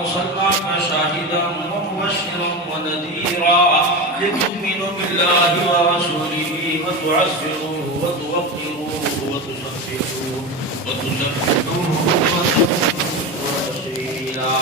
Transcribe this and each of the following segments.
أرسلناك شاهدا ومبشرا ونذيرا لتؤمنوا بالله ورسوله وتعزروه وتوقروه وتسبحوه وتشيلا.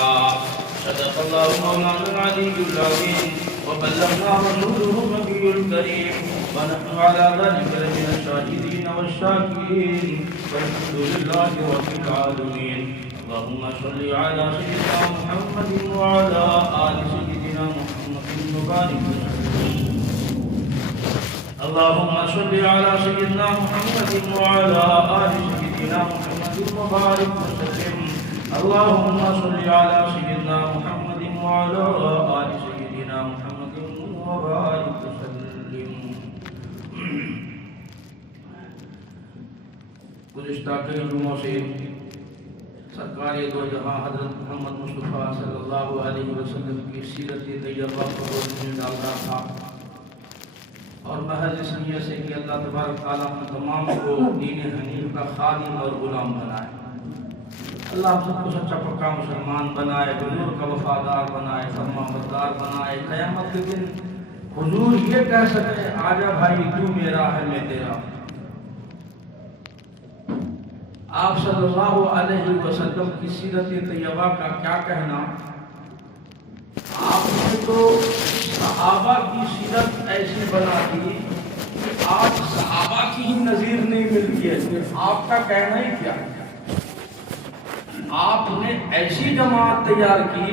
صدق الله مولانا العلي العظيم وبلغنا رسوله النبي الكريم ونحن على ذلك لمن الشاهدين والشاكرين والحمد لله رب العالمين. اللهم صل على سيدنا محمد وعلى آل سيدنا محمد وبارك وسلم. اللهم صل على سيدنا محمد وعلى آل سيدنا محمد وبارك وسلم. اللهم صل على سيدنا محمد وعلى آل سيدنا محمد وبارك وسلم. گزشتہ کئی جمعوں سے سرکار دو جہاں حضرت محمد مصطفیٰ صلی اللہ علیہ وسلم کی سیرت طیبہ کو روشنی ڈال رہا تھا، اور محض اس نیت سے کہ اللہ تبارک تعالیٰ ہم تمام کو دین حنیف کا خادم اور غلام بنائے، اللہ ہم سب کو سچا پکا مسلمان بنائے، حضور کا وفادار بنائے، فرما بردار بنائے، قیامت کے دن حضور یہ کہہ سکے آجا بھائی تو میرا ہے میں تیرا. آپ صلی اللہ علیہ وسلم کی سیرت طیبہ کا کیا کہنا. آپ نے تو صحابہ کی سیرت ایسی بنا دی کہ آج صحابہ کی ہی نظیر نہیں ملتی ہے. آپ کا کہنا ہی کیا ہے. آپ نے ایسی جماعت تیار کی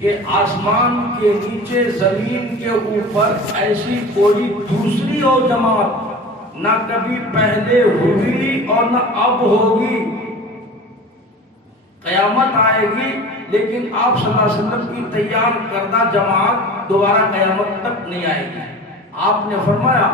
کہ آسمان کے نیچے زمین کے اوپر ایسی کوئی دوسری اور جماعت نہ کبھی پہلے ہوئی اور نہ اب ہوگی. قیامت آئے گی لیکن آپ صلی اللہ علیہ وسلم کی تیار کردہ جماعت دوبارہ قیامت تک نہیں آئے گی. آپ نے فرمایا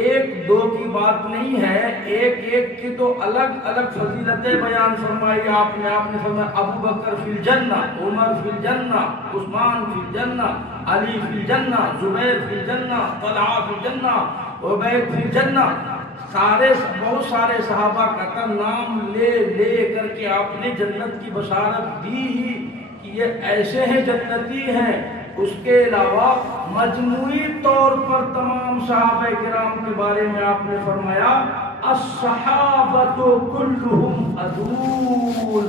ایک دو کی بات نہیں ہے، ایک ایک کی تو الگ الگ فضیلتیں بیان فرمائی آپ نے فرمایا ابو بکر فی الجنہ، عمر فی الجنہ، عثمان فی الجنہ، علی فی الجنہ، زبیر فی الجنہ، طلحہ فی الجنہ، عبید فی الجنہ. بہت سارے صحابہ کا نام لے لے کر کے آپ نے جنت کی بشارت دی ہی کہ یہ ایسے ہیں جنتی ہیں. اس کے علاوہ مجموعی طور پر تمام صحابہ کرام کے بارے میں آپ نے فرمایا الصحابۃ کلہم عدول،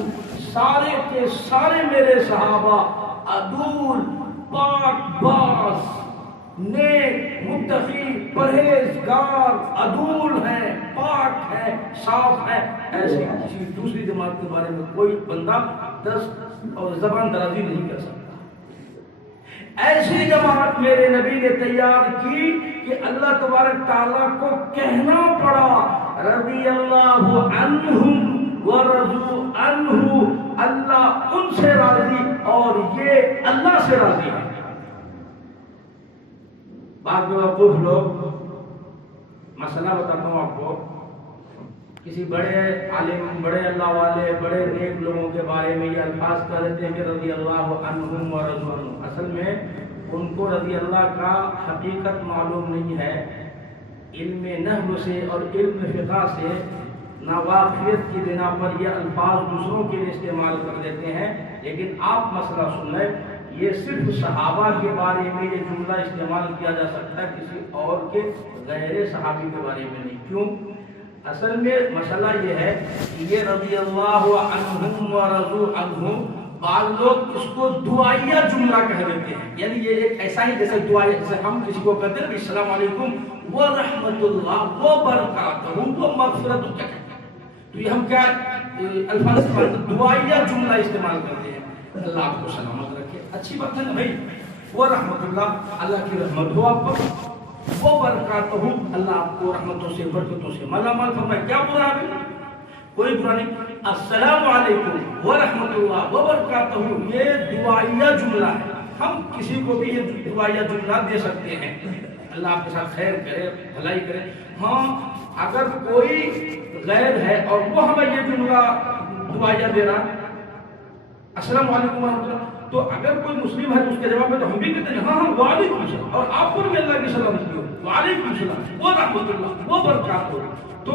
سارے کے سارے میرے صحابہ عدول، پاک باز، نیک، متقی، پرہیزگار، عدول ہیں، پاک ہیں، صاف ہیں. ایسی کسی دوسری جماعت کے بارے میں کوئی بندہ اور زبان درازی نہیں کر سکتا. ایسی جماعت میرے نبی نے تیار کی کہ اللہ تبارک تعالیٰ کو کہنا پڑا رضی اللہ عنہم ورضوا عنہ، اللہ ان سے راضی اور یہ اللہ سے راضی ہے. بعض بیوقوف لوگ، مسئلہ بتاتا ہوں آپ کو، کسی بڑے عالم، بڑے اللہ والے، بڑے نیک لوگوں کے بارے میں یہ الفاظ کہہ دیتے ہیں کہ رضی اللہ عنہم ورضوا عنہ. اصل میں ان کو رضی اللہ کا حقیقت معلوم نہیں ہے. علم نحو سے اور علم فقہ سے ناواقفیت کی بنا پر یہ الفاظ دوسروں کے لیے استعمال کر دیتے ہیں. لیکن آپ مسئلہ سن لیں، یہ صرف صحابہ کے بارے میں یہ جملہ استعمال کیا جا سکتا ہے، کسی اور کے غیر صحابی کے بارے میں نہیں. کیوں؟ اصل میں مسئلہ یہ ہے کہ یہ رضی اللہ عنہم ورضوا عنہ بعض لوگ اس کو دعائیہ جملہ کہہ دیتے ہیں. یعنی یہ ایک ایسا ہی جیسے دعائیہ، جیسے ہم کسی کو کہتے ہیں السلام علیکم ورحمۃ اللہ وبرکاتہ ومغفرۃ، تو یہ ہم کیا الفاظ دعائیہ جملہ استعمال کرتے ہیں. اللہ آپ کو سلامت رکھے، اچھی بات ہے نا بھائی. ورحمۃ اللہ، اللہ کی رحمت ہو آپ پر، وہ برکاتہ، اللہ آپ کو رحمتوں سے برکتوں سے مالا مال فرمائے. کیا برا ہے؟ کوئی برا نہیں. السلام علیکم ورحمۃ اللہ وبرکاتہ یہ دعائیہ جملہ ہے. ہم کسی کو بھی یہ دعائیہ جملہ دے سکتے ہیں، اللہ آپ کے ساتھ خیر کرے، بھلائی کرے. ہاں اگر کوئی غیر ہے اور وہ ہمیں یہ جملہ دعائیہ دے رہا السلام علیکم ورحمۃ اللہ، تو اگر کوئی مسلم ہے تو اس کے جواب میں تو ہم بھی کہتے ہیں ہاں ہاں وعلیکم السلام، اور آپ پر بھی اللہ کی سلامتی ہو، وعلیکم السلام ورحمۃ اللہ وبرکاتہ، تو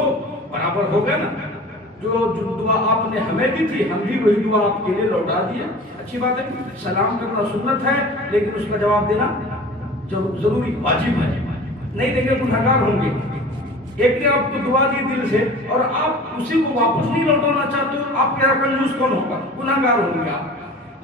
برابر ہو گیا نا. جو دعا آپ نے ہمیں دی تھی ہم بھی وہی دعا آپ کے لیے لوٹا دیے. اچھی بات ہے، سلام کرنا سنت ہے لیکن اس کا جواب دینا ضروری واجب ہے. نہیں دیں گے گنہگار ہوں گے. ایک نے آپ کو دعا دی دل سے اور آپ اسی کو واپس نہیں لوٹانا چاہتے ہو، آپ کے کنجوس کون ہوگا؟ گنہگار ہوں گے آپ.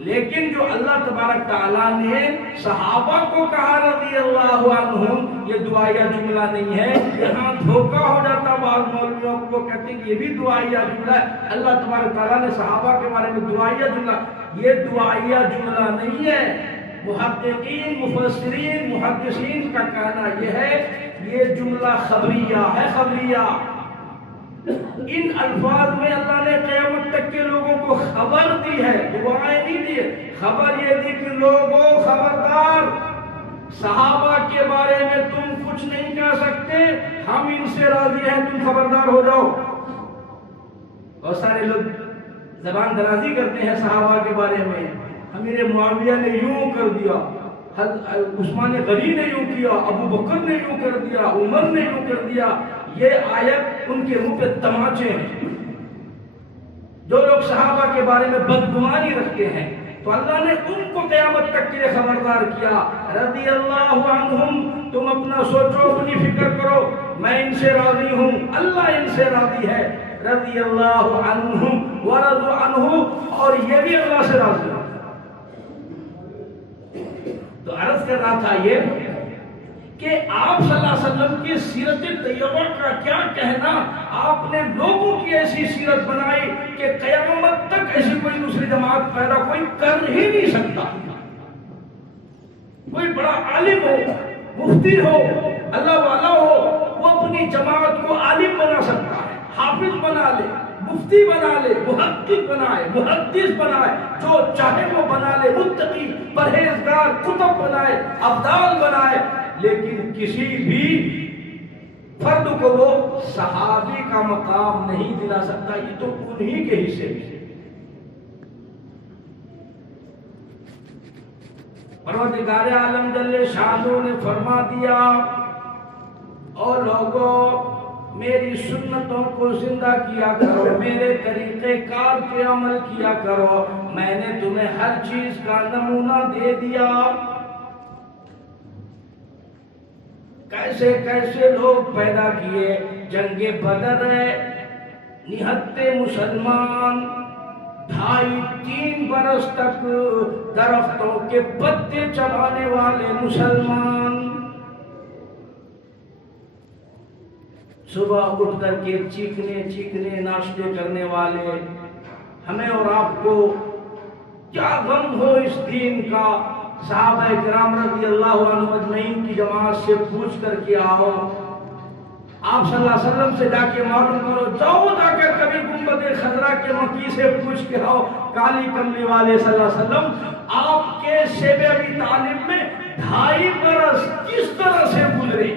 لیکن جو اللہ تبارک تعالیٰ نے صحابہ کو کہا رضی اللہ عنہم، یہ دعائیہ جملہ نہیں ہے. یہاں دھوکہ ہو جاتا بعض مولویوں کو، وہ کہتے ہیں کہ یہ بھی دعائیہ جملہ ہے. اللہ تبارک تعالیٰ نے صحابہ کے بارے میں دعائیہ جملہ، یہ دعائیہ جملہ نہیں ہے. محققین، مفسرین، محدثین کا کہنا یہ ہے یہ جملہ خبریہ ہے. خبریہ ان الفاظ میں اللہ نے قیامت تک کے لوگوں کو خبر دی ہے، دعائیں نہیں دی. خبر یہ دی کہ لوگوں خبردار، صحابہ کے بارے میں تم کچھ نہیں کہہ سکتے، ہم ان سے راضی ہیں، تم خبردار ہو جاؤ. بہت سارے لوگ زبان درازی کرتے ہیں صحابہ کے بارے میں. امیر معاویہ نے یوں کر دیا، عثمان غنی نے یوں کیا، ابو بکر نے یوں کر دیا، عمر نے یوں کر دیا. یہ آیت ان کے منہ پہ تماچے ہیں. جو لوگ صحابہ کے بارے میں بدگمانی رکھتے ہیں تو اللہ نے ان کو قیامت تک کے لیے خبردار کیا. رضی اللہ عنہم، تم اپنا سوچو، اپنی فکر کرو، میں ان سے راضی ہوں، اللہ ان سے راضی ہے. رضی اللہ عنہم ورضوا عنہ، اور یہ بھی اللہ سے راضی ہے. تو عرض کر رہا تھا یہ کہ آپ صلی اللہ علیہ وسلم کی سیرت طیبہ کا کیا کہنا. آپ نے لوگوں کی ایسی سیرت بنائی کہ قیامت تک ایسی کوئی دوسری جماعت پیدا کوئی کر ہی نہیں سکتا. کوئی بڑا عالم ہو، مفتی ہو، اللہ والا ہو، وہ اپنی جماعت کو عالم بنا سکتا ہے، حافظ بنا لے، مفتی بنا لے، محقق بنائے، محدث بنائے، جو چاہے وہ بنا لے، متقی، پرہیزگار، کتب بنائے، ابدال بنائے. لیکن کسی بھی فرد کو وہ صحابی کا مقام نہیں دلا سکتا. یہ تو انہی کے حصے میں. پروردگار عالم جل شانہ نے فرما دیا، اور لوگوں میری سنتوں کو زندہ کیا کرو، میرے طریقے کار پہ عمل کیا کرو. میں نے تمہیں ہر چیز کا نمونہ دے دیا. کیسے کیسے لوگ پیدا کیے. جنگ بدر ہے، نہتے مسلمان 2.5-3 برس تک درختوں کے پتے چبانے والے مسلمان. صبح اٹھ کر کے چیخنے ناشتے کرنے والے. ہمیں اور آپ کو کیا غم ہو اس دین کا. صحابہ کرام رضی اللہ عنہ اجمعین کی جماعت سے پوچھ کر کے آؤ. آپ صلی اللہ علیہ وسلم سے جا کے معلوم کرو. جاؤ جا کر کبھی گنبد خضرا کے مکی سے پوچھ کے آؤ. کالی کملی والے صلی اللہ علیہ وسلم آپ کے شیب ابی طالب میں 2.5 برس کس طرح سے گزرے،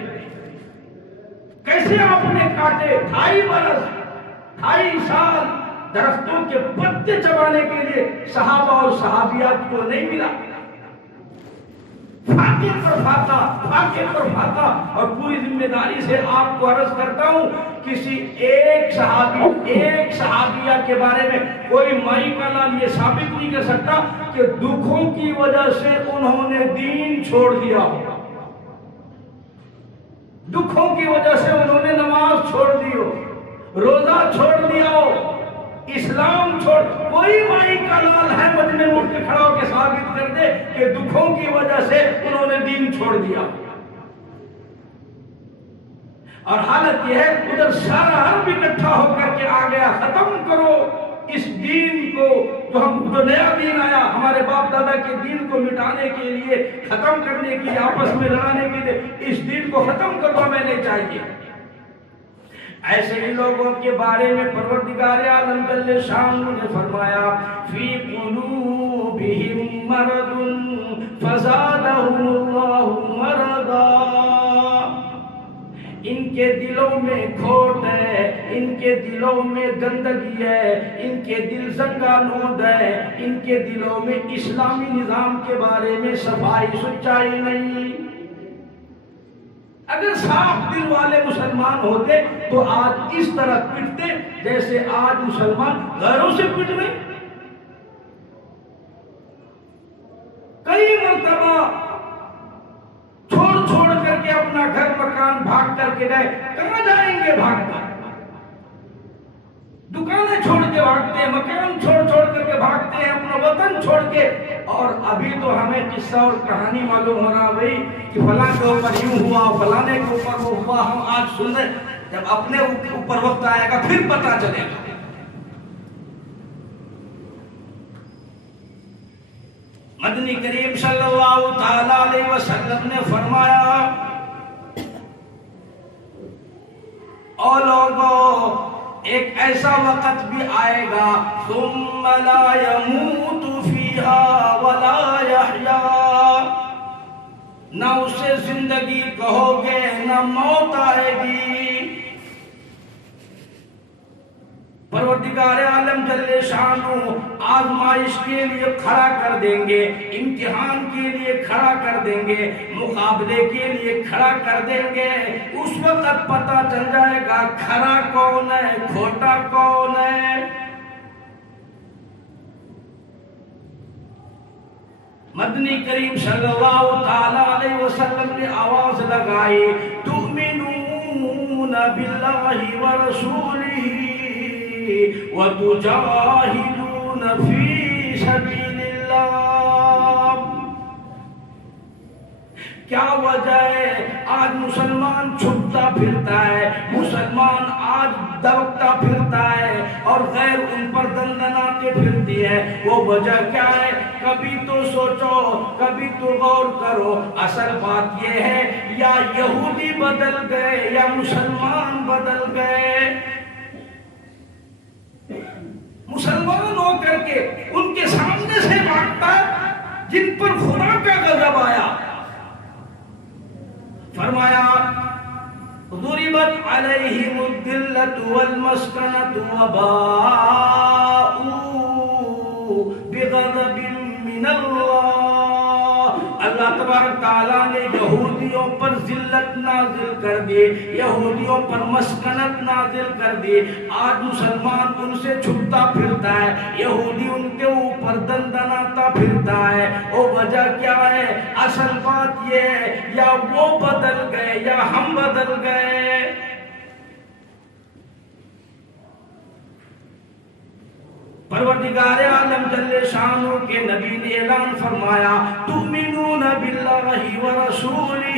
کیسے آپ نے کاٹے. 2.5 برس، 2.5 سال درختوں کے پتے چبانے کے لیے صحابہ اور صحابیات کو نہیں ملا. فاقے پر فاقہ. اور پوری ذمہ داری سے آپ کو عرض کرتا ہوں، کسی ایک صحابی، ایک صحابیہ کے بارے میں کوئی مائی کا نام یہ ثابت نہیں کر سکتا کہ دکھوں کی وجہ سے انہوں نے دین چھوڑ دیا ہو، دکھوں کی وجہ سے انہوں نے نماز چھوڑ دی ہو، روزہ چھوڑ دیا ہو، اسلام چھوڑ. کوئی مائی کا لال ہے مجمع میں اٹھ کے کھڑا ہو کے ثابت کر دے کہ دکھوں کی وجہ سے انہوں نے دین چھوڑ دیا. اور حالت یہ ہے ادھر سارا عرب اکٹھا ہو کر کے آ گیا. ختم کرو اس دین کو، جو نیا دین آیا ہمارے باپ دادا کے دین کو مٹانے کے لیے، ختم کرنے کے لیے، آپس میں لڑانے کے لیے. اس دین کو ختم کرنا میں نے چاہیے. ایسے ہی لوگوں کے بارے میں پروردگار عالم جل شانہ نے فرمایا، فی قلوبہم مرض فزادہم اللہ مرضا. ان کے دلوں میں کھوٹ ہے، ان کے دلوں میں گندگی ہے، ان کے دل زنگالود ہے، ان کے دلوں میں اسلامی نظام کے بارے میں صفائی سچائی نہیں. اگر صاف دل والے مسلمان ہوتے تو آج اس طرح پٹتے جیسے آج مسلمان غیروں سے پٹ رہے. کئی مرتبہ چھوڑ کر کے اپنا گھر مکان بھاگ کر کے گئے. کہاں جائیں گے بھاگ کر؟ دکانیں چھوڑ کے بھاگتے ہیں, مکان چھوڑ کر کے بھاگتے ہیں, اپنا وطن چھوڑ کے. اور ابھی تو ہمیں قصہ اور کہانی معلوم ہو رہا بھائی کہ فلاں کے اوپر یوں ہوا, فلانے کے اوپر وہ ہوا. ہم آج سن رہے, جب اپنے اوپر وقت آئے گا پھر پتا چلے گا. مدنی کریم صلی اللہ تعالی علیہ وسلم نے فرمایا, او لوگو ایک ایسا وقت بھی آئے گا ثم لا يموت فيها ولا يحيا, نہ اسے زندگی کہو گے نہ موت آئے گی. پروردگار عالم جل شانہ آزمائش کے لیے کھڑا کر دیں گے, امتحان کے لیے کھڑا کر دیں گے, مقابلے کے لیے کھڑا کر دیں گے. اس وقت پتا چل جائے گا کھڑا کون ہے, کھوٹا کون ہے. مدنی کریم صلی اللہ تعالی علیہ وسلم نے آواز لگائی, تؤمنون باللہ ورسولہ وَتُجَاهِدُونَ فِي سَبِيلِ اللَّهِ. کیا وجہ ہے آج مسلمان چھپتا پھرتا ہے, مسلمان آج دبکتا پھرتا ہے اور غیر ان پر دندناتے پھرتی ہے؟ وہ وجہ کیا ہے؟ کبھی تو سوچو, کبھی تو غور کرو. اصل بات یہ ہے یا یہودی بدل گئے یا مسلمان بدل گئے. مسلمان ہو کر کے ان کے سامنے سے بھاگتا جن پر خدا کا غضب آیا. فرمایا ضربت علیہم الذلۃ والمسکنۃ وباءوا بغضب من اللہ. اللہ تبارک تعالیٰ نے یہودیوں پر ذلت نازل کر دی, یہودیوں پر مسکنت نازل کر دی. آج مسلمان ان سے چھپتا پھرتا ہے, یہودی ان کے اوپر دندناتا پھرتا ہے. وہ وجہ کیا ہے؟ اصل بات یہ ہے یا وہ بدل گئے یا ہم بدل گئے. پروردگار عالم جل شانہ کے نبی نے اعلان فرمایا, تؤمنون باللہ ورسولہ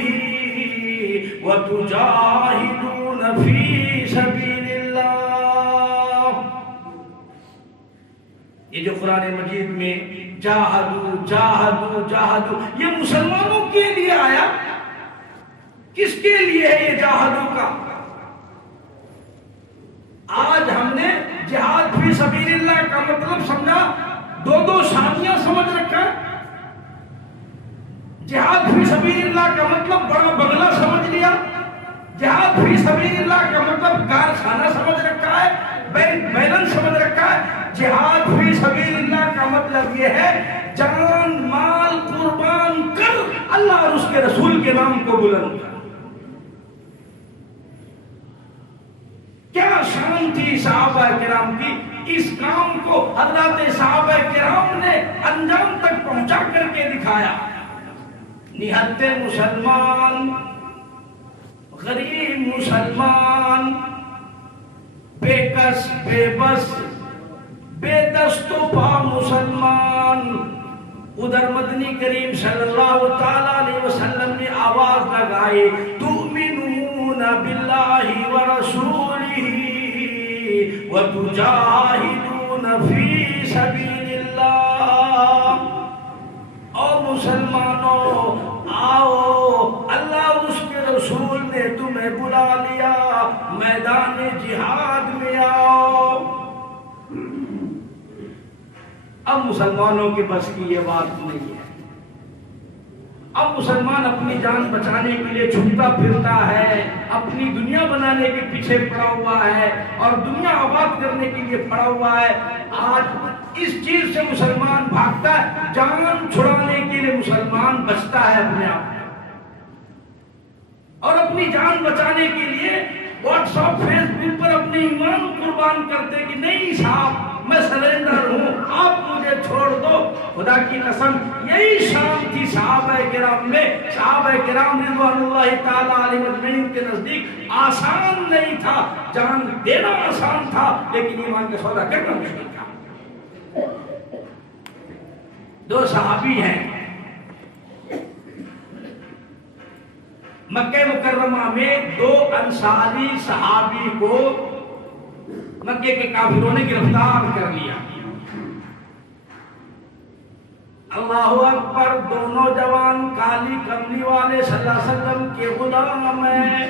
وتجاہدون فی سبیل اللہ. یہ جو قرآن مجید میں جاہدو جاہدو جاہدو یہ مسلمانوں کے لیے آیا, کس کے لیے ہے یہ جاہدو کا؟ آج ہم نے جہاد فی سبیل اللہ کا مطلب سمجھا, دو شادیاں سمجھ رکھا. جہاد فی سبیل اللہ کا مطلب بڑا بنگلہ سمجھ لیا. جہاد فی سبیل اللہ کا مطلب کارخانہ سمجھ رکھا ہے, بینک بیلنس سمجھ رکھا ہے. جہاد فی سبیل اللہ کا مطلب یہ ہے جان مال قربان کر اللہ اور اس کے رسول کے نام کو بلند کر. کیا شان تھی صحابہ کرام کی, اس کام کو حضرات صحابہ کرام نے انجام تک پہنچا کر کے دکھایا. نہتے مسلمان, غریب مسلمان, بے کس بے بس بے دست و پا مسلمان. ادھر مدنی کریم صلی اللہ تعالی علیہ وسلم نے آواز لگائی, تؤمنون باللہ ورسولہ وتجاہدون فی سبیل اللہ. او مسلمانوں آؤ, اللہ اور اس کے رسول نے تمہیں بلا لیا, میدان جہاد میں آؤ. اب مسلمانوں کے بس کی یہ بات نہیں ہے. اب مسلمان اپنی جان بچانے کے لیے چھپتا پھرتا ہے, اپنی دنیا بنانے کے پیچھے پڑا ہوا ہے اور دنیا آباد کرنے کے لیے پڑا ہوا ہے. آج اس چیز سے مسلمان بھاگتا ہے, جان چھڑانے کے لیے مسلمان بچتا ہے اپنے آپ اور اپنے اپنی جان بچانے کے لیے واٹس ایپ فیس بک پر اپنے ایمان قربان کرتے کہ نہیں صاحب میں سرنڈر ہوں، آپ مجھے چھوڑ دو۔ خدا کی قسم یہی شان تھی صحابہ کرام میں۔ صحابہ کرام رضوان اللہ تعالی علیہ اجمعین کے نزدیک آسان نہیں تھا، جان دینا آسان تھا لیکن ایمان کا سودا کرنا مشکل تھا۔ دو صحابی ہیں مکہ مکرمہ میں، دو انصاری صحابی کو مکے کے کافروں نے گرفتار کر لیا۔ اللہ اکبر، دونوں جوان کالی کملی والے صلی اللہ علیہ وسلم کے غلام ہیں۔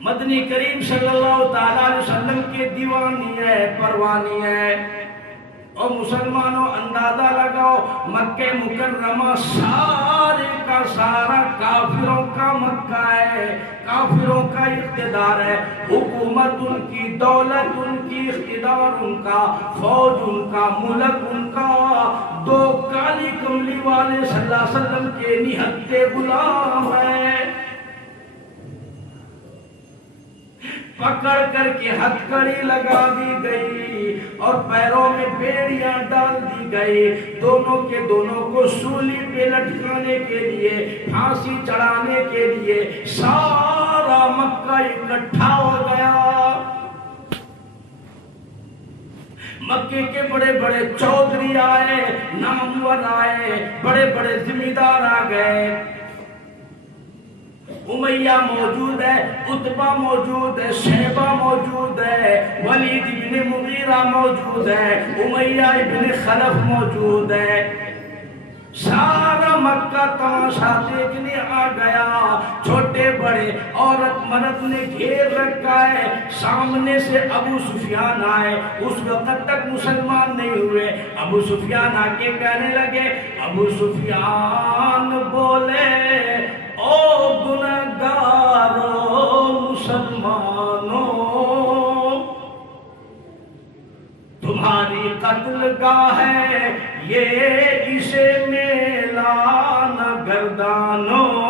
مدنی کریم صلی اللہ تعالی علیہ وسلم کے دیوانی ہے، پروانی ہے۔ اور مسلمانوں اندازہ لگاؤ، مکہ مکرمہ سارے کا سارا کافروں کا مکہ ہے، کافروں کا اقتدار ہے، حکومت ان کی، دولت ان کی، اقتدار ان کا، فوج ان کا، ملک ان کا۔ دو کالی کملی والے صلی اللہ علیہ وسلم کے نہتے غلام ہیں، پکڑ کر کے ہتھکڑی لگا دی گئی اور پیروں میں بیڑیاں ڈال دی گئی۔ دونوں کے دونوں کو سولی پہ لٹکانے کے لیے، پھانسی چڑھانے کے لیے سارا مکہ اکٹھا ہو گیا۔ مکے کے بڑے بڑے چودھری آئے، نامور آئے، بڑے بڑے ذمہ دار آ گئے۔ امیہ موجود ہے، عتبہ موجود ہے، شیبہ موجود ہے، ولید بن مغیرہ موجود ہے، امیہ بن خلف موجود ہے۔ سارا مکہ تماشا دیکھنے آ گیا، چھوٹے بڑے عورت مرد نے گھیر رکھا ہے۔ سامنے سے ابو سفیان آئے، اس وقت تک مسلمان نہیں ہوئے۔ ابو سفیان آ کے کہنے لگے، ابو سفیان بولے، او گنہگارو مسلمانوں، تمہاری قتل گاہ ہے یہ، اسے میلان گردانو۔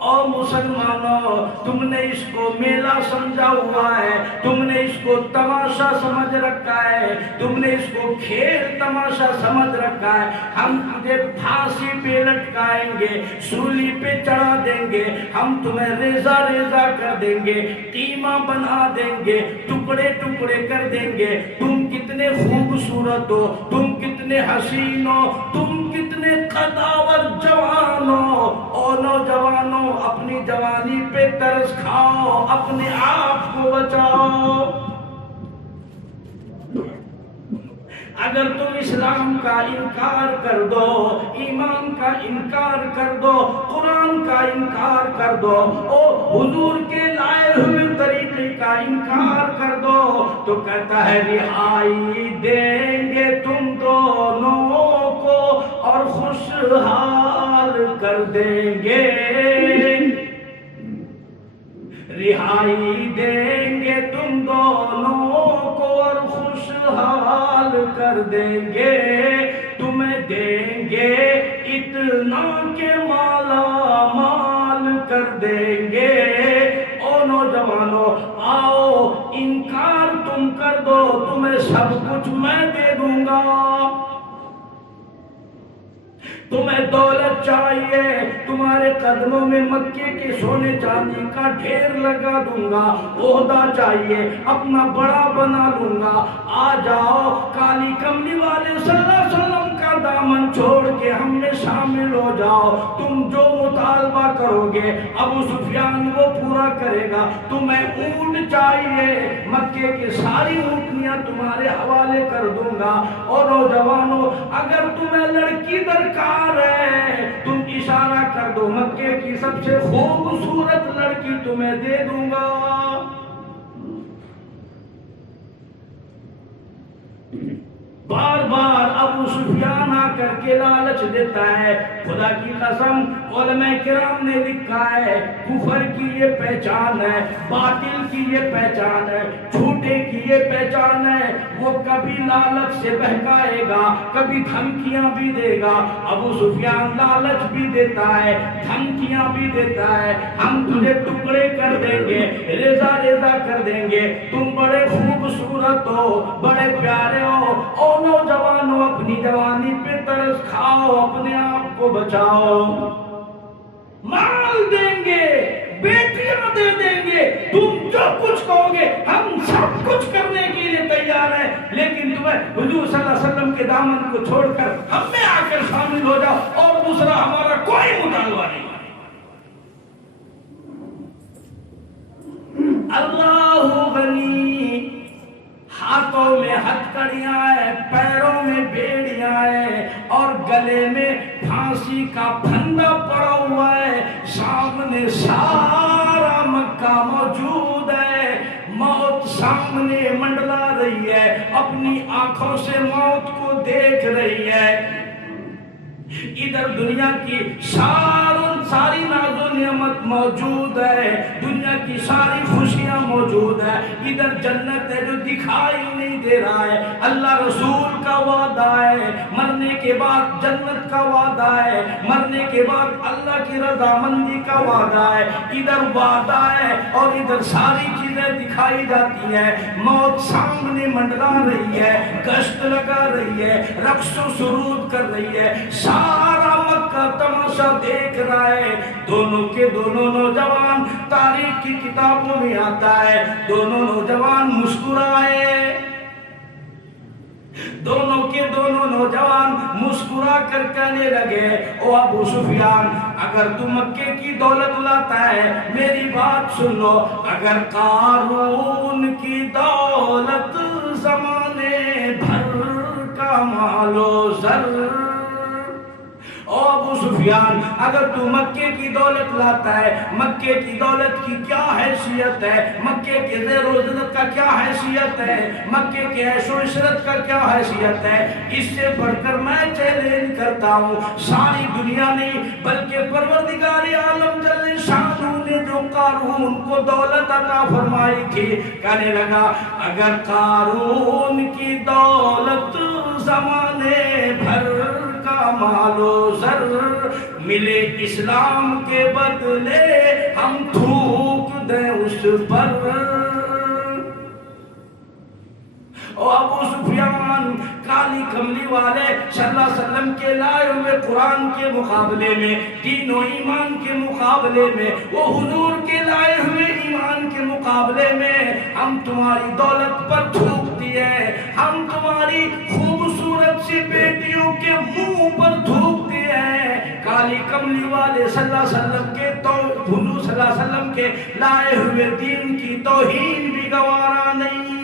او مسلمانوں، تم نے اس کو میلہ سمجھا ہوا ہے، تم نے اس کو تماشا سمجھ رکھا ہے، تم نے اس کو کھیل تماشا سمجھ رکھا ہے۔ ہم تجھے پھانسی پہ لٹکائیں گے، سولی پہ چڑھا دیں گے، ہم تمہیں ریزہ ریزہ کر دیں گے، قیمہ بنا دیں گے، ٹکڑے ٹکڑے کر دیں گے۔ تم کتنے خوبصورت ہو، تم کتنے حسین ہو، تم کتنے قداور جوان ہو۔ او نوجوانوں، اپنی جوانی پہ ترس کھاؤ، اپنے آپ کو بچاؤ۔ اگر تم اسلام کا انکار کر دو، ایمان کا انکار کر دو، قرآن کا انکار کر دو، او حضور کے لائے ہوئے طریقے کا انکار کر دو، تو کہتا ہے رہائی دیں گے تم دونوں کو اور خوشحال کر دیں گے، رہائی دیں گے تم دونوں کو اور خوشحال کر دیں گے، تمہیں دیں گے اتنا کہ مالا مال کر دیں گے۔ او نوجوانوں، آؤ انکار تم کر دو، تمہیں سب کچھ میں دے دوں گا۔ تمہیں دولت چاہیے، تمہارے قدموں میں مکے کے سونے چاندی کا ڈھیر لگا دوں گا۔ عہدہ چاہیے، اپنا بڑا بنا لوں گا۔ آ جاؤ، کالی کملی والے صلی اللہ علیہ وسلم کا دامن چھوڑ کے ہم میں شامل ہو جاؤ۔ تم جو مطالبہ کرو گے ابو سفیان وہ پورا کرے گا۔ تمہیں اونٹ چاہیے، مکے کی ساری اونٹنیاں تمہارے حوالے کر دوں گا۔ اور نوجوانوں، اگر تمہیں لڑکی درکار ہے، تم اشارہ کر دو، مکے کی سب سے خوبصورت لڑکی تمہیں دے دوں گا۔ بار بار ابو ابو سفیان آ کر کے لالچ دیتا ہے. خدا کی قسم علماء کرام نے لکھا ہے کفر کی یہ پہچان ہے, باطل کی یہ پہچان ہے, جھوٹے کی یہ پہچان ہے. وہ کبھی لالچ سے بہکائے گا, کبھی دھمکیاں بھی دے گا. ابو سفیان لالچ بھی دیتا ہے, دھمکیاں بھی دیتا ہے. ہم تجھے ٹکڑے کر دیں گے, ریزہ ریزہ کر دیں گے, تم بڑے خوبصورت ہو, بڑے پیارے ہو, او نوجوانوں اپنی جوانی پہ ترس کھاؤ, اپنے آپ کو بچاؤ. مال دیں گے, بیٹیاں دے دیں گے, تم جو کچھ کہو گے ہم سب کچھ کرنے کے لیے تیار ہیں, لیکن تمہیں حضور صلی اللہ علیہ وسلم کے دامن کو چھوڑ کر ہم میں آ کر شامل ہو جاؤ, اور دوسرا ہمارا کوئی مطالبہ نہیں. اللہ غنی, ہاتھوں میں ہتھکڑیاں ہیں, پیروں میں بیڑیاں ہیں, اور گلے میں پھانسی کا پھندا پڑا ہوا ہے. سامنے سارا مکہ موجود ہے, موت سامنے منڈلا رہی ہے, اپنی آنکھوں سے موت کو دیکھ رہی ہے. ادھر دنیا کی ساری ناز و نعمت موجود ہے, دنیا کی ساری خوشیاں موجود ہے. ادھر جنت ہے جو دکھائی نہیں دے رہا ہے. اللہ رسول کا وعدہ ہے, مرنے کے بعد جنت کا وعدہ ہے, مرنے کے بعد اللہ کی رضامندی کا وعدہ ہے. ادھر وعدہ ہے اور ادھر ساری چیزیں دکھائی جاتی ہیں. موت سامنے منڈلا رہی ہے, گشت لگا رہی ہے, رقص و سرود کر رہی ہے, سارا مکہ تماشا دیکھ رہا ہے. دونوں کے دونوں نوجوان تاریخ کی کتابوں میں آتا ہے, دونوں نوجوان مسکرائے, دونوں کے دونوں نوجوان مسکرا کر کہنے لگے, او ابو سفیان اگر تو مکے کی دولت لاتا ہے میری بات سن لو, اگر قارون کی دولت زمانے بھر کا مال و زر, او ابو سفیان اگر تو مکے کی دولت لاتا ہے, مکے کی دولت کی کیا حیثیت ہے, مکے کے زیر و زینت کا کیا حیثیت ہے, مکے کے عیش و عشرت کا کیا حیثیت ہے, اس سے بڑھ کر میں چیلنج کرتا ہوں, ساری دنیا نہیں بلکہ پروردگار عالم جل شانہ نے جو قارون کو دولت عطا فرمائی تھی, کہنے لگا اگر قارون کی دولت زمانے بھر کا مال و زر ملے اسلام کے بدلے ہم تھوک دیں اس پر. او ابو سفیان کالی کملی والے صلی اللہ علیہ وسلم کے لائے ہوئے قرآن کے مقابلے میں, دین و ایمان کے مقابلے میں, وہ حضور کے لائے ہوئے ایمان کے مقابلے میں ہم تمہاری دولت پر تھوکتی ہے, ہم تمہاری خوبصورت سی بیٹیوں کے منہ پر تھوکتے ہیں. کالی کملی والے صلی اللہ علیہ وسلم کے حضور صلی اللہ علیہ وسلم کے لائے ہوئے دین کی توہین بھی گوارا نہیں.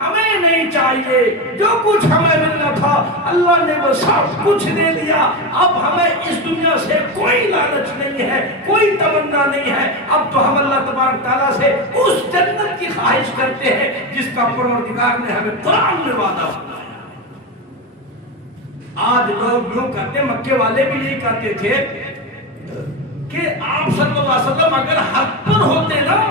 ہمیں نہیں چاہیے, جو کچھ ہمیں ملنا تھا اللہ نے وہ سب کچھ دے دیا. اب ہمیں اس دنیا سے کوئی لالچ نہیں ہے, کوئی تمنا نہیں ہے. اب تو ہم اللہ تبارک تعالیٰ سے اس جنت کی خواہش کرتے ہیں جس کا پروردگار نے ہمیں قرآن میں وعدہ کیا. آج لوگ یوں کہتے, مکے والے بھی یہی کہتے تھے کہ آپ صلی اللہ علیہ وسلم اگر حق پر ہوتے نا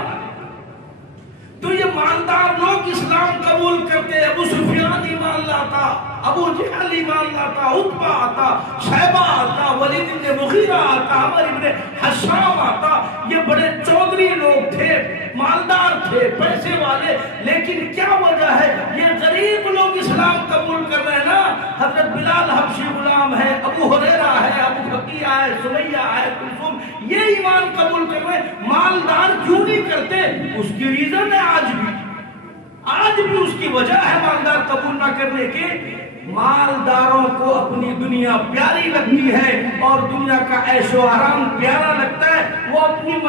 تو یہ مالدار لوگ اسلام قبول کرتے. ابو سفیان ایمان لاتا, ابو جہل ایمان لاتا, عتبہ آتا, شیبہ آتا, ولید بن مغیرہ آتا, عمر بن حشام آتا. یہ بڑے چودھری لوگ تھے, مالدار تھے, پیسے والے, لیکن کیا وجہ ہے یہ غریب لوگ اسلام قبول کر رہے ہیں نا. حضرت بلال حبشی غلام ہے, ابو ہریرہ ہے, ابو بکیہ ہے, سمیہ ہے, کلثوم, یہ ایمان قبول کر رہے ہیں. مالدار کیوں نہیں کرتے؟ اس کی ریزن ہے آج بھی اس کی وجہ ہے مالدار قبول نہ کرنے کے. مالداروں کو اپنی دنیا پیاری لگتی ہے اور دنیا کا عیش و آرام پیارا لگتا ہے. وہ اپنی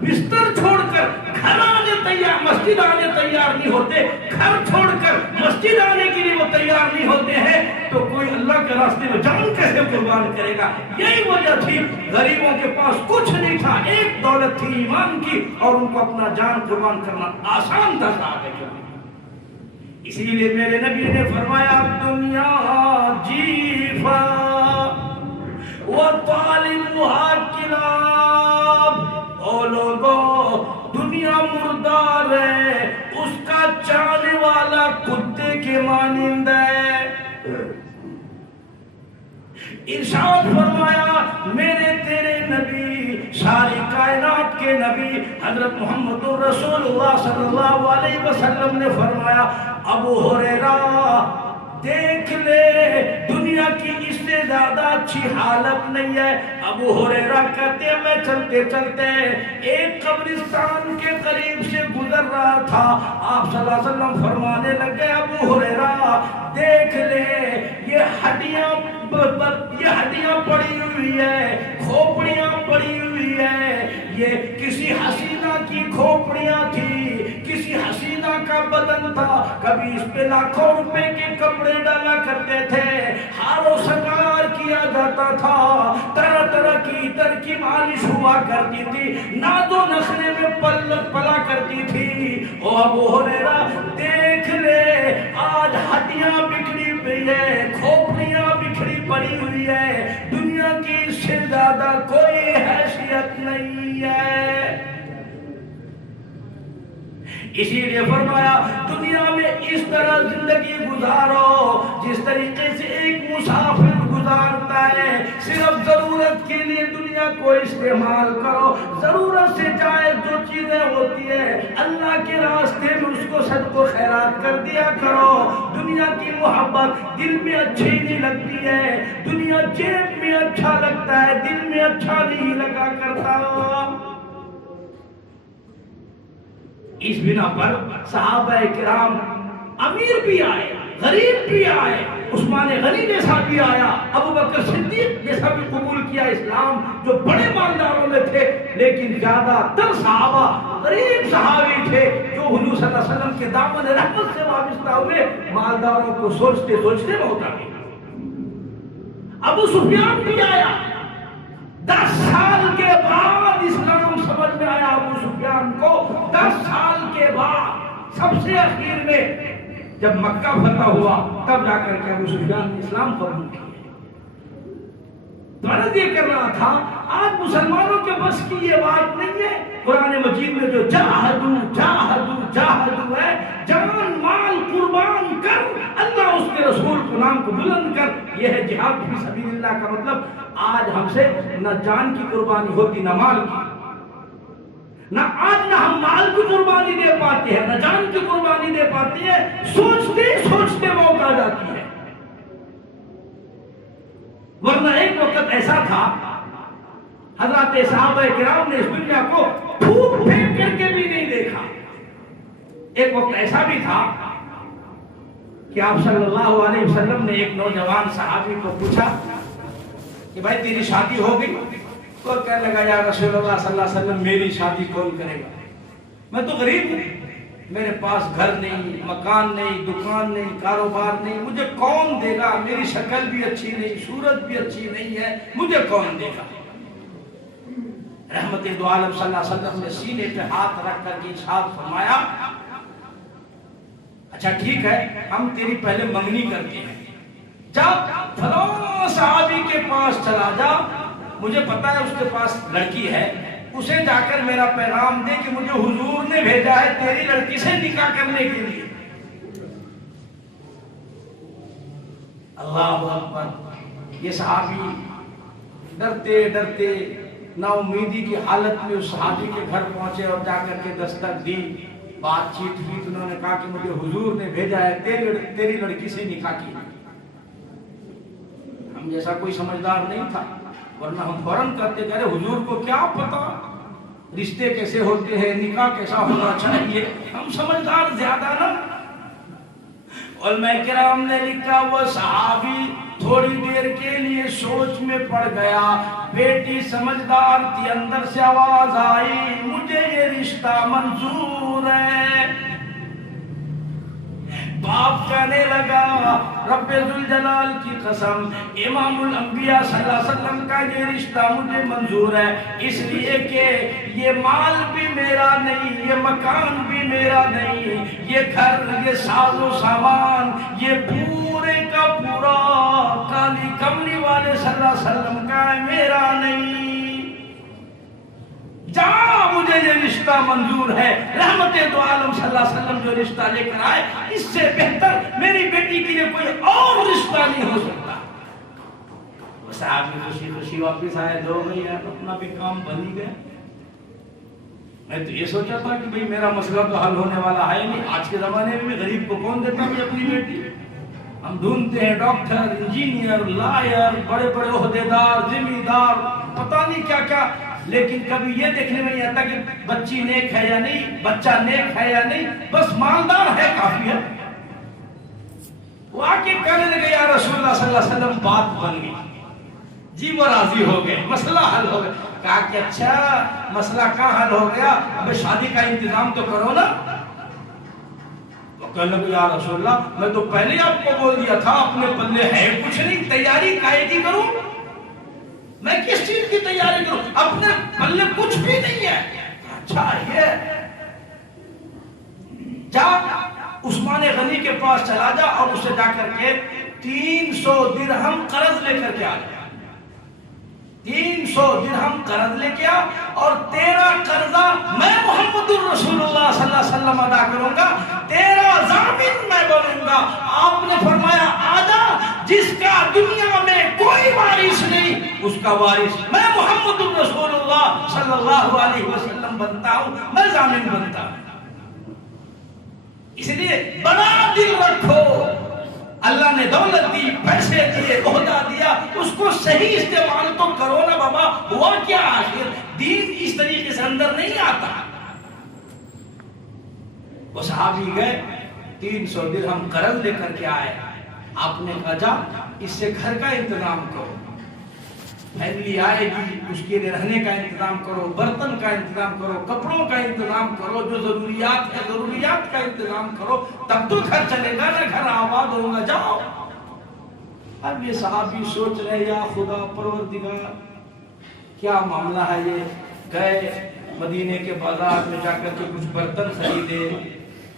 بستر چھوڑ کر گھر آنے تیار, مسجد آنے تیار نہیں ہوتے, گھر چھوڑ کر مسجد آنے کے لیے وہ تیار نہیں ہوتے ہیں. تو کوئی اللہ کے راستے میں جان کیسے قربان کرے گا؟ یہی وجہ تھی, غریبوں کے پاس کچھ نہیں تھا, ایک دولت تھی ایمان کی, اور ان کو اپنا جان قربان کرنا آسان تھا. اسی لیے میرے نبی نے فرمایا دنیا جیفا وطالبها کلاب، او لوگو دنیا مردار ہے، اس کا چاہنے والا کتے کے مانند ہے۔ ارشاد فرمایا میرے تیرے نبی، ساری کائنات کے نبی حضرت محمد رسول اللہ صلی اللہ علیہ وسلم نے فرمایا ابو ہریرہ دیکھ لے دنیا کی اس سے زیادہ اچھی حالت نہیں ہے۔ ابو ہریرہ کہتے ہیں میں چلتے چلتے ایک قبرستان کے قریب سے گزر رہا تھا، آپ صلی اللہ علیہ وسلم فرمانے لگے ابو ہریرہ دیکھ لے یہ ہڈیاں پڑی ہوئی ہے، کھوپڑیاں پڑی ہوئی ہے، یہ کسی حسینہ کی کھوپڑیاں تھی، کسی حسینہ کا بدن تھا، کبھی اس پہ لاکھوں روپے کے کپڑے ڈالا کرتے تھے، ہار و سنگار کیا جاتا تھا، طرح طرح کی عطر کی مالش ہوا کرتی تھی، ناز و نخرے میں پلا کرتی تھی۔ او ابو ہریرہ دیکھ لے آج ہڈیاں بکھری پئی ہے، کھوپڑیاں بکھری پڑی ہوئی ہے، دنیا کی اس سے زیادہ کوئی حیثیت نہیں ہے۔ اسی لیے فرمایا دنیا میں اس طرح زندگی گزارو جس طریقے سے ایک مسافر گزارتا ہے، صرف ضرورت کے لیے دنیا کو استعمال کرو، ضرورت سے جائز جو چیزیں ہوتی ہیں اللہ کے راستے میں اس کو صدقہ و خیرات کر دیا کرو۔ دنیا کی محبت دل میں اچھی نہیں لگتی ہے، دنیا جیب میں اچھا لگتا ہے، دل میں اچھا نہیں لگا کرتا۔ اس بنا پر صحابہ کرام امیر بھی آئے، غریب بھی آئے، عثمان غنی جیسا بھی آیا، ابو بکر صدیق جیسا بھی قبول کیا اسلام، جو بڑے مالداروں میں تھے، لیکن زیادہ تر صحابہ غریب صحابی تھے جو حضور صلی اللہ علیہ وسلم کے دامن رحمت سے وابستہ ہوئے، مالداروں کو سوچتے سوچتے موت آ گئی۔ ابو سفیان بھی آیا، 10 سال کے بعد اسلام سمجھ میں آیا ابو سفیان کو، 10 سال کے بعد سب سے اخیر میں جب مکہ فتح ہوا تب جا کر کے ابو سفیان نے اسلام قبول کیا۔ تو عرض یہ کر رہا تھا آج مسلمانوں کے بس کی یہ بات نہیں ہے، قرآن مجید میں جو جاہدو جاہدو جاہدو ہے، جان مال قربان کر، اللہ اس کے رسول کو نام کو بلند کر، یہ ہے جہاد فی سبیل اللہ کا مطلب۔ آج ہم سے نہ جان کی قربانی ہوتی نہ مال کی، نہ آج نہ ہم مال کی قربانی دے پاتے ہیں نہ جان کی قربانی دے پاتے ہیں، سوچتے سوچتے موت آ جاتی ہے۔ ورنہ ایک وقت ایسا تھا حضرات صحابہ کرام نے اس دنیا کو پھوٹ پھینک کر کے بھی نہیں دیکھا۔ ایک وقت ایسا بھی تھا کہ آپ صلی اللہ علیہ وسلم نے ایک نوجوان صحابی کو پوچھا کہ بھائی تیری شادی ہو گئی؟ تو کہنے لگا یا رسول اللہ صلی اللہ علیہ وسلم میری شادی کون کرے گا؟ میں تو غریب ہوں، میرے پاس گھر نہیں، مکان نہیں، دکان نہیں، کاروبار نہیں، مجھے کون دے گا؟ میری شکل بھی اچھی نہیں، صورت بھی اچھی نہیں ہے، مجھے کون دے گا؟ رحمت دو عالم صلی اللہ علیہ وسلم نے سینے پہ ہاتھ رکھ کر کے ارشاد فرمایا اچھا ٹھیک ہے ہم تیری پہلے منگنی کرتے ہیں، جا فلاں صحابی کے پاس چلا جا، مجھے پتا ہے اس کے پاس لڑکی ہے، اسے جا کر میرا پیغام دے کہ مجھے حضور نے بھیجا ہے تیری لڑکی سے نکاح کرنے کے لیے۔ اللہ اکبر۔ یہ صحابی ڈرتے ڈرتے نا امیدی کی حالت میں اس صحابی کے گھر پہنچے اور جا کر کے دستک دی، بات چیت ہوئی، انہوں نے کہا کہ مجھے حضور نے بھیجا ہے تیری لڑکی سے نکاح کی۔ ہم جیسا کوئی سمجھدار نہیں تھا، ورنہ ہم فوراً کرتے کہ حضور کو کیا پتا رشتے کیسے ہوتے ہیں، نکاح کیسا ہونا چاہیے، ہم سمجھدار زیادہ نا۔ علماء کرام نے لکھا وہ صحابی تھوڑی دیر کے لیے سوچ میں پڑ گیا، بیٹی سمجھدار تھی، اندر سے آواز آئی مجھے یہ رشتہ منظور ہے۔ باپ کہنے لگا رب ذوالجلال کی قسم امام الانبیاء صلی اللہ علیہ وسلم کا یہ رشتہ مجھے منظور ہے، اس لیے کہ یہ مال بھی میرا نہیں، یہ مکان بھی میرا نہیں، یہ گھر، یہ ساز و سامان، یہ پورے کا پورا کالی کملی والے صلی اللہ علیہ وسلم کا ہے، میرا نہیں۔ جہاں مجھے یہ رشتہ منظور ہے، رحمت دو عالم صلی اللہ علیہ وسلم جو رشتہ لے کر آئے، اس سے بہتر میری بیٹی کے لیے کوئی اور رشتہ نہیں ہو سکتا۔ وہ صاحب خوشی خوشی واپس آئے، دو گئی یار اپنا بھی کام بن ہی گیا۔ میں تو یہ سوچا تھا کہ بھئی میرا مسئلہ تو حل ہونے والا ہے نہیں، آج کے زمانے میں غریب کو کون دیتا ہے اپنی بیٹی؟ ہم ڈھونڈتے ہیں ڈاکٹر، انجینئر، لائر، بڑے بڑے عہدیدار، ذمہ دار، پتہ نہیں کیا کیا، لیکن کبھی یہ دیکھنے میں نہیں آتا کہ بچی نیک ہے یا نہیں، بچہ نیک ہے یا نہیں، بس مالدار ہے کافی ہے۔ وہ آ کے کہنے لگے یا رسول اللہ صلی اللہ علیہ وسلم بات بن گئی، جی وہ راضی ہو گئے، مسئلہ حل ہو گیا۔ کہا کہ اچھا مسئلہ کہاں حل ہو گیا، اب شادی کا انتظام تو کرو نا۔ کہنے لگے یا رسول اللہ میں تو پہلے آپ کو بول دیا تھا اپنے پلے ہے کچھ نہیں، تیاری کائے کی کروں، میں کس چیز کی تیاری کروں، اپنے پلے کچھ بھی نہیں ہے۔ اچھا یہ جا عثمان غنی کے پاس چلا جا اور اسے جا کر کے 300 درہم قرض لے کر کے آ جا، 300 درہم قرض لے کے آ، اور تیرا قرضہ میں محمد الرسول اللہ صلی اللہ علیہ وسلم ادا کروں گا، تیرا ضامن میں بنوں گا۔ آپ نے فرمایا آجا، جس کا دنیا میں کوئی وارث نہیں اس کا وارث میں محمد الرسول اللہ صلی اللہ علیہ وسلم بنتا ہوں، میں ضامن بنتا ہوں۔ اس لیے بڑا دل رکھو، اللہ نے دولت دی، پیسے دیے، عہدہ دیا، اس کو صحیح استعمال تو کرو نا بابا۔ ہوا کیا آخر دین اس طریقے سے اندر نہیں آتا۔ وہ صحابی گئے 300 درہم قرض لے کر کے آئے، آپ نے کہا جا اس سے گھر کا انتظام کرو، فیملی آئے گی اس کے لیے رہنے کا انتظام کرو، برتن کا انتظام کرو، کپڑوں کا انتظام کرو، جو ضروریات ہے ضروریات کا انتظام کرو، تب تو گھر چلے گا نا، گھر آباد ہوگا، جاؤ۔ اب یہ صحابی سوچ رہے یا خدا پروردگار کیا معاملہ ہے یہ۔ گئے مدینے کے بازار میں جا کر کے کچھ برتن خریدے،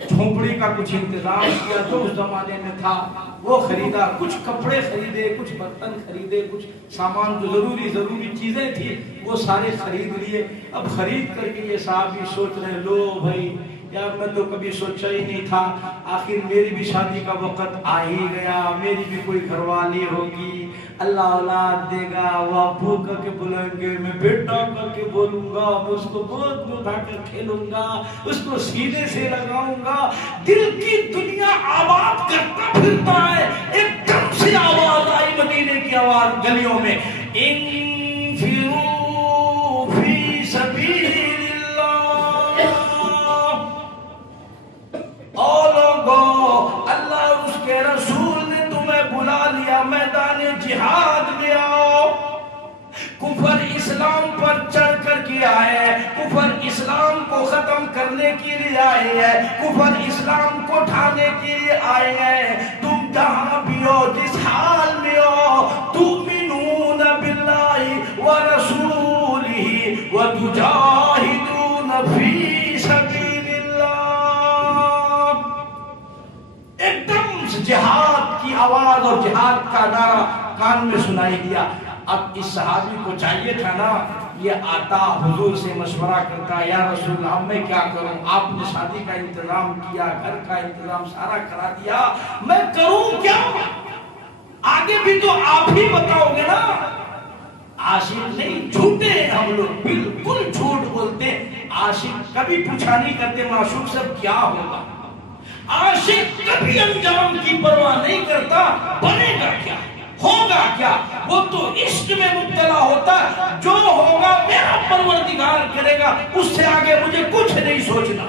جھونپڑی کا کچھ انتظام کیا جو اس زمانے میں تھا وہ خریدا، کچھ کپڑے خریدے، کچھ برتن خریدے، کچھ سامان جو ضروری چیزیں تھی وہ سارے خرید لیے۔ اب خرید کر کے یہ صحابی سوچ رہے لو بھائی یار میں تو کبھی سوچا ہی نہیں تھا، آخر میری بھی شادی کا وقت آ ہی گیا، میری بھی کوئی گھر والی ہوگی، اللہ اولاد دے گا، وہ ابو کر کے بلائیں گے، میں بیٹا کر کے بولوں گا، میں اس کو گود میں اٹھا کر کھیلوں گا، اس کو سینے سے لگاؤں گا۔ دل کی دنیا آباد کرتا پھرتا ہے، ایک دم سے آواز آئی مدینے کی آواز گلیوں میں، انفروا فی سبیل اللہ اس کے رسول نے تمہیں بلا لیا، میدان جہاد میں آؤ۔ کفر اسلام پر چڑھ کر کے آئے ہیں، کفر اسلام کو ختم کرنے کے لیے آئے ہیں، کفر اسلام کو ڈھانے کے لیے آئے ہیں۔ تم جہاں بھی ہو، جس حال میں ہو، تؤمنون باللہ ورسولہ وتجاہدون فی سبیل جہاد کی آواز اور جہاد کا نعرہ کان میں سنائی دیا۔ اب اس صحابی کو چاہیے تھا نا یہ آتا حضور سے مشورہ کرتا، یا رسول اللہ میں کیا کروں، آپ نے شادی کا انتظام کیا، گھر کا انتظام سارا کرا دیا، میں کروں کیا؟ آگے بھی تو آپ ہی بتاؤ گے نا۔ عاشق نہیں، جھوٹے ہیں ہم لوگ، بالکل جھوٹ بولتے۔ عاشق کبھی پوچھا نہیں کرتے معشوق سے کیا ہوگا، عاشق کبھی انجام کی پرواہ نہیں کرتا، بنے گا کیا، ہوگا کیا، وہ تو عشق میں مبتلا ہوتا ہے، جو ہوگا میرا پروردگار کرے گا، اس سے آگے مجھے کچھ نہیں سوچنا۔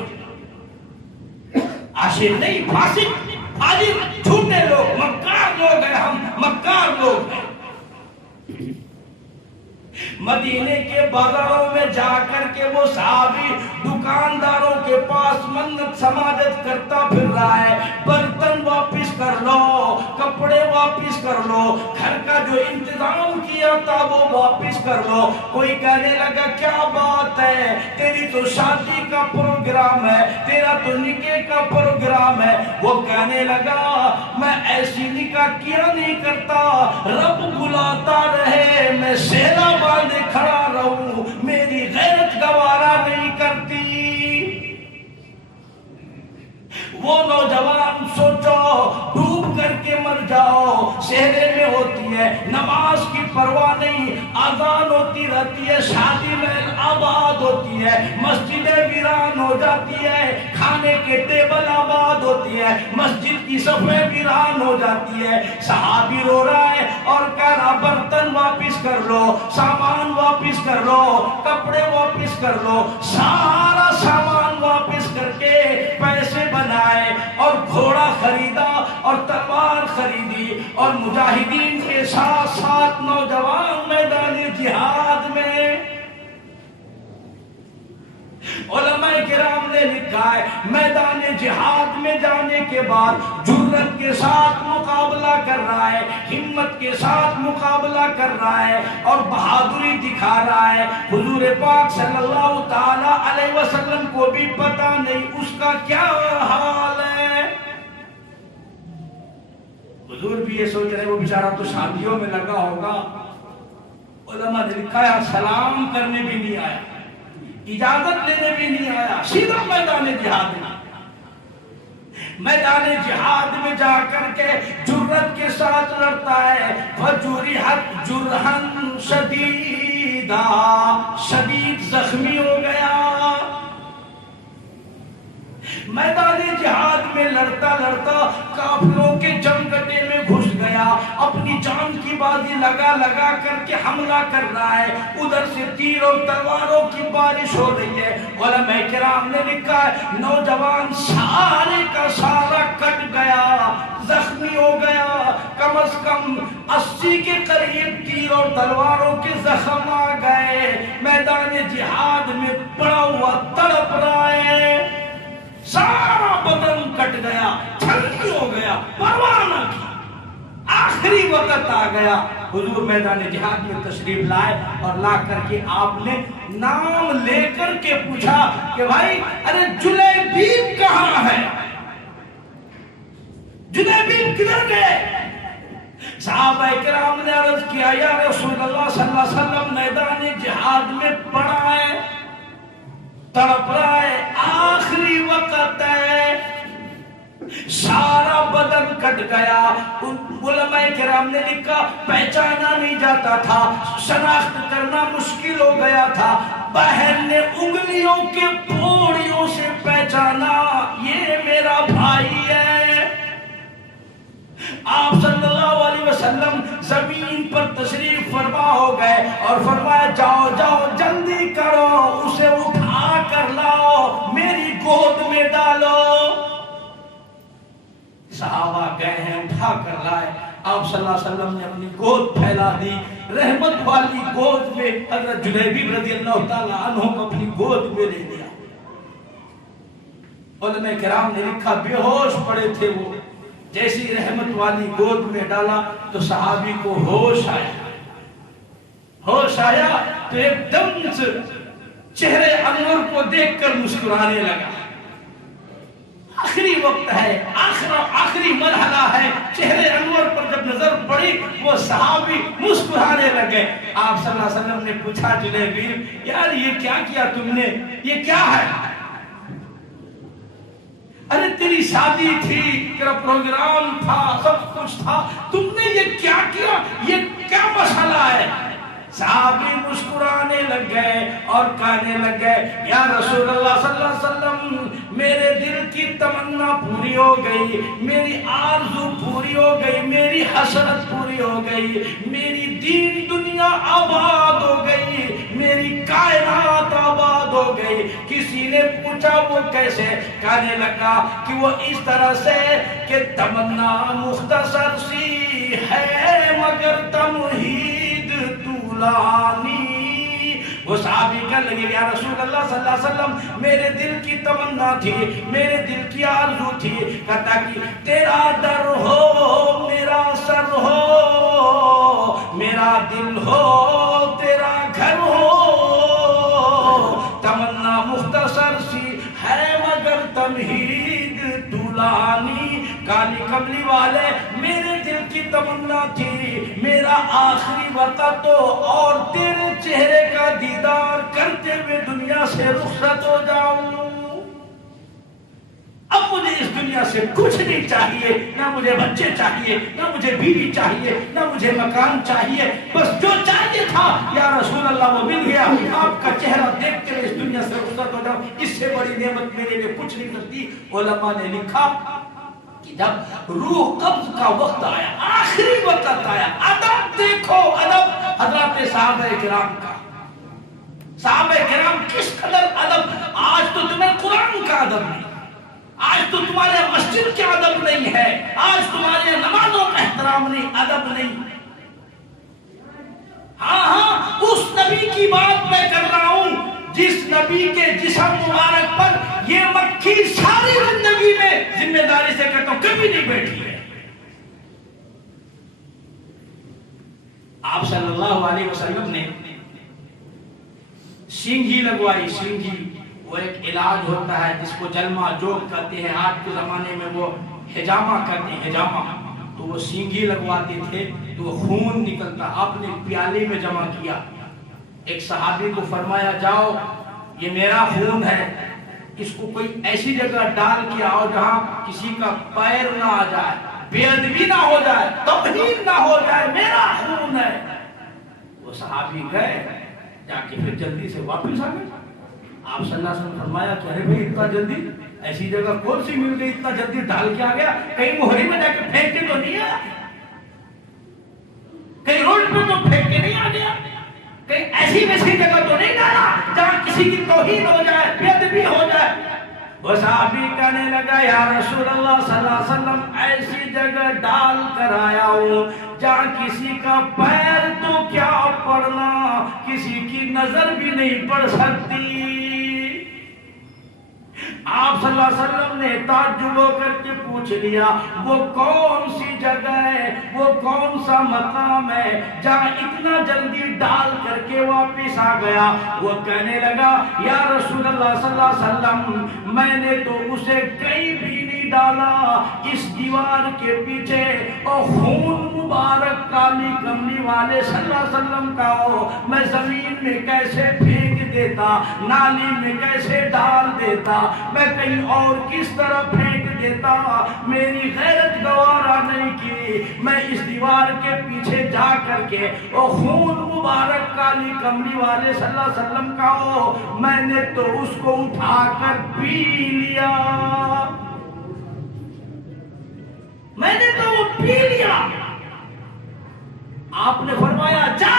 عاشق نہیں، فاسق، فاجر، جھوٹے لوگ، مکار لوگ ہیں، ہم مکار لوگ ہیں۔ مدینے کے بازاروں میں جا کر کے وہ صحابی دکانداروں کے پاس منت سماجت کرتا پھر رہا ہے، برتن کر لو، گھر کا جو انتظام کیا تھا وہ واپس کر لو۔ کوئی کہنے لگا کیا بات ہے، تیری تو شادی کا پروگرام ہے، تیرا تو نکاح کا پروگرام ہے۔ وہ کہنے لگا میں ایسی نکاح کیا نہیں کرتا، رب بلاتا رہے میں سیلا باندھے کھڑا رہوں، میری غیرت گوارا نہیں کرتی۔ وہ نوجوان سوچو ڈوب کر کے مر جاؤ، صحرے میں ہوتی ہے، نماز کی پرواہ نہیں، اذان ہوتی رہتی ہے، شادی میں آباد ہوتی ہے، مسجدیں ویران ہو جاتی ہے، کھانے کے ٹیبل آباد ہوتی ہے، مسجد کی صفیں ویران ہو جاتی ہے۔ صحابی رو رہا ہے اور کہہ رہا برتن واپس کر لو، سامان واپس کر لو، کپڑے واپس کر لو۔ سارا سامان واپس کر کے پیسے بنائے اور گھوڑا خریدا اور تلوار خریدی، اور مجاہدین کے ساتھ ساتھ نوجوان میدان جہاد میں۔ علماء کرام نے لکھا ہے میدان جہاد میں جانے کے بعد جرت کے ساتھ مقابلہ کر رہا ہے، ہمت کے ساتھ مقابلہ کر رہا ہے اور بہادری دکھا رہا ہے۔ حضور پاک صلی اللہ تعالی علیہ وسلم کو بھی پتہ نہیں اس کا کیا حال ہے۔ حضور بھی یہ سوچ رہے وہ بیچارہ تو شادیوں میں لگا ہوگا۔ علماء نے لکھا ہے سلام کرنے بھی نہیں آیا، اجازت لینے بھی نہیں آیا، سیدھا میدان جہاد میں۔ میدان جہاد میں جا کر کے جرت کے ساتھ لڑتا ہے۔ فجرحت جرحن شدیدا، شدید زخمی ہو گیا۔ میدان جہاد میں لڑتا لڑتا کافروں کے چمکٹے میں گھس گیا، اپنی جان کی بازی لگا لگا کر کے حملہ کر رہا ہے۔ ادھر سے تیر اور تلواروں کی بارش ہو رہی ہے۔ علماء کرام نے لکھا ہے نوجوان سارے کا سارا کٹ گیا، زخمی ہو گیا، کم از کم 80 کے قریب تیر اور تلواروں کے زخم آ گئے۔ میدان جہاد میں پڑا ہوا تڑپ رہا ہے، سارا بدن کٹ گیا، چھلنی ہو گیا، پرواہ نہ کی۔ آخری وقت آ گیا، حضور میدان جہاد میں تشریف لائے اور لا کر کے آپ نے نام لے کر کے پوچھا کہ بھائی ارے جلیبیب کہاں ہے، جلیبیب کدھر گئے؟ صحابہ کرام نے عرض کیا یا رسول اللہ صلی اللہ علیہ وسلم میدان جہاد میں پڑا ہے، تڑپ رہا ہے، آخری وقت ہے، سارا بدن کٹ گیا۔ علماء کرام نے لکھا پہچانا نہیں جاتا تھا، شناخت کرنا مشکل ہو گیا تھا۔ بہن نے انگلیوں کے پھوڑیوں سے پہچانا یہ میرا بھائی ہے۔ آپ صلی اللہ علیہ وسلم زمین پر تشریف فرما ہو گئے اور فرمایا جاؤ جاؤ جلدی کرو، اسے اٹھا کر لاؤ، میری گود میں ڈالو۔ صحابہ گئے ہیں، اٹھا کر لائے۔ آپ صلی اللہ علیہ وسلم نے اپنی گود پھیلا دی، رحمت والی گود میں حضرت جلیبیب رضی اللہ تعالیٰ عنہ کو اپنی گود میں لے لیا۔ علماء کرام نے لکھا بے ہوش پڑے تھے وہ، جیسی رحمت والی گود میں ڈالا تو صحابی کو ہوش آیا۔ ہوش آیا تو ایک دم سے چہرے انور کو دیکھ کر مسکرانے لگا۔ آخری وقت ہے، آخری مرحلہ ہے، چہرے انور پر جب نظر پڑی وہ صحابی مسکرانے لگے۔ آپ صلی اللہ علیہ وسلم نے پوچھا جلیبیب یار یہ کیا کیا تم نے، یہ کیا ہے؟ ارے تیری شادی تھی، تیرا پروگرام تھا، سب کچھ تھا، تم نے یہ کیا کیا، یہ کیا مسئلہ ہے؟ صحابی مسکرانے لگ گئے اور کہنے لگ گئے یا رسول اللہ صلی اللہ علیہ وسلم میرے دل کی تمنا پوری ہو گئی، میری آرزو پوری ہو گئی، میری حسرت پوری ہو گئی، میری دین دنیا آباد ہو گئی، میری کائنات آباد ہو گئی۔ کسی نے پوچھا وہ کیسے؟ کہنے لگا کہ وہ اس طرح سے کہ تمنا مختصر سی ہے مگر تمہید طولانی۔ وہ صحابی کہنے لگے یا رسول اللہ صلی اللہ علیہ وسلم میرے دل کی تمنا تھی، میرے دل کی آرزو تھی، کہتا کہ تیرا در ہو میرا سر ہو کملی والے میرے دل کی تمنا تھی میرا آخری وقت ہو اور تیرے چہرے کا دیدار کرتے ہوئے دنیا سے رخصت ہو جاؤں. اب مجھے اس دنیا سے کچھ نہیں چاہیے، نہ مجھے بچے چاہیے، نہ مجھے بیوی چاہیے، نہ مجھے مکان چاہیے، بس جو چاہیے تھا یا رسول اللہ وہ مل گیا. آپ کا چہرہ دیکھ کے اس دنیا سے رخصت ہو جاؤں، اس سے بڑی نعمت میرے لیے کچھ نہیں کرتی. علماء نے لکھا کہ جب روح قبض کا وقت آیا، آخری وقت آیا، ادب دیکھو، ادب حضرات صحابہ کرام کا. صحابہ کرام کس قدر ادب. آج تو تمہیں قرآن کا ادب نہیں، آج تو تمہارے مسجد کے ادب نہیں ہے، آج تمہارے نمازوں کا احترام نہیں، ادب نہیں. ہاں اس نبی کی بات میں کر رہا ہوں جس نبی کے جسم مبارک پر یہ مکھی ساری زندگی میں ذمہ داری سے کہتا ہوں کبھی نہیں بیٹھی ہے. آپ صلی اللہ علیہ وسلم نے سینگھی لگوائی. سینگھی وہ ایک علاج ہوتا ہے جس کو جلما جوگ کہتے ہیں، آج کے زمانے میں وہ حجامہ کہتے ہیں، حجامہ. تو وہ سینگھی لگواتے تھے تو وہ خون نکلتا. آپ نے پیالے میں جمع کیا. ایک صحابی کو فرمایا جاؤ یہ میرا خون ہے، اس کو کوئی ایسی جگہ ڈال کے آؤ جہاں کسی کا پیر نہ آ جائے، بے ادبی نہ ہو جائے، توہین نہ ہو جائے، میرا خون ہے. وہ صحابی گئے، جا کے پھر جلدی سے واپس آ گئے. آپ صلی اللہ علیہ وسلم فرمایا کہ ارے بھائی اتنا جلدی ایسی جگہ کون سی مل گئی، اتنا جلدی ڈال کے آ گیا، کہیں موہری میں جا کے پھینک کے تو نہیں آیا، کہیں روڈ پہ تو پھینک کے نہیں آ گیا، کہیں ایسی ویسی جگہ تو نہیں ڈالا جہاں کسی کی توہین ہو جائے، بے ادبی ہو جائے. وہ صحابی کہنے لگا یا رسول اللہ صلی اللہ علیہ وسلم ایسی جگہ ڈال کر آیا ہوں جہاں کسی کا پیر تو کیا پڑنا، کسی کی نظر بھی نہیں پڑ سکتی. آپ صلی اللہ علیہ وسلم نے تعجب ہو کر کے پوچھ لیا وہ کون سی جگہ ہے، وہ کون سا مقام ہے جہاں اتنا جلدی ڈال کر کے واپس آ گیا. وہ کہنے لگا یا رسول اللہ صلی اللہ علیہ وسلم میں نے تو اسے کہیں بھی نہیں ڈالا، اس دیوار کے پیچھے اور خون مبارک کالی کملی والے صلی اللہ علیہ وسلم کا ہو، میں زمین میں کیسے پھینک دیتا، نالی میں کیسے ڈال دیتا، میں کہیں اور کس طرح پھینک دیتا، میری غیرت گوارا نہیں کی. میں اس دیوار کے پیچھے جا کر کے اور خون مبارک کالی کملی والے صلی اللہ علیہ وسلم کا ہو، میں نے تو اس کو اٹھا کر پی لیا، میں نے تو وہ پی لیا. آپ نے فرمایا جا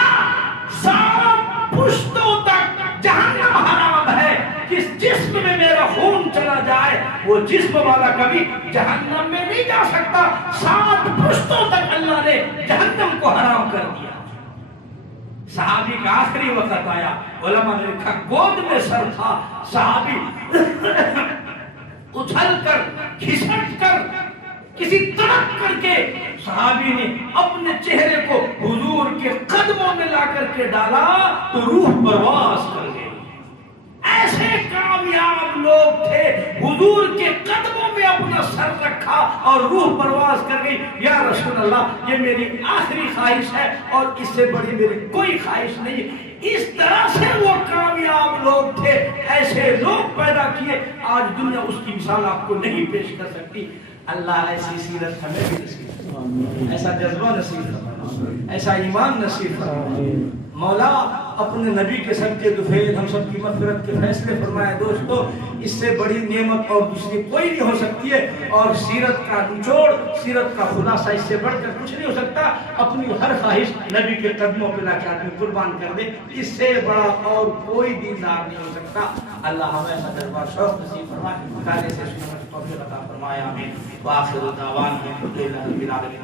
7 پشتوں تک جہنم حرام ہے، جس جسم میں میرا خون چلا جائے وہ جسم والا کبھی جہنم میں نہیں جا سکتا. 7 پشتوں تک اللہ نے جہنم کو حرام کر دیا. صحابی کا آخری وقت آیا، علماء نے لکھا گود میں سر تھا. صحابی اچھل کر کھسٹ کر کسی تڑپ کر کے صحابی نے اپنے چہرے کو حضور کے قدموں میں لا کر کے ڈالا تو روح پرواز کر گئی. ایسے کامیاب لوگ تھے، حضور کے قدموں میں اپنا سر رکھا اور روح پرواز کر گئی. یا رسول اللہ یہ میری آخری خواہش ہے اور اس سے بڑی میری کوئی خواہش نہیں. اس طرح سے وہ کامیاب لوگ تھے، ایسے لوگ پیدا کیے. آج دنیا اس کی مثال آپ کو نہیں پیش کر سکتی. اللہ ایسی سیرت ہمیں بھی نصیب فرمائے، ایسا جذبہ نصیب فرمائے، ایسا ایمان نصیب فرمائے. مولا اپنے نبی کے صدقے دفعہ ہم سب کی مغفرت کے فیصلے فرمائے. دوستو اس سے بڑی نعمت اور دوسری کوئی نہیں ہو سکتی ہے، اور سیرت کا نچوڑ، سیرت کا خلاصہ اس سے بڑھ کر کچھ نہیں ہو سکتا. اپنی ہر خواہش نبی کے قدموں پہ لا کے آدمی قربان کر دے، اس سے بڑا اور کوئی دیندار نہیں ہو سکتا. اللہ ہمیں ایسا دربار شوق نصیب فرمائے، مطالعے سے سنت توفیق عطا فرمائے. آمین. وآخر دعوانا الحمد للہ رب العالمین.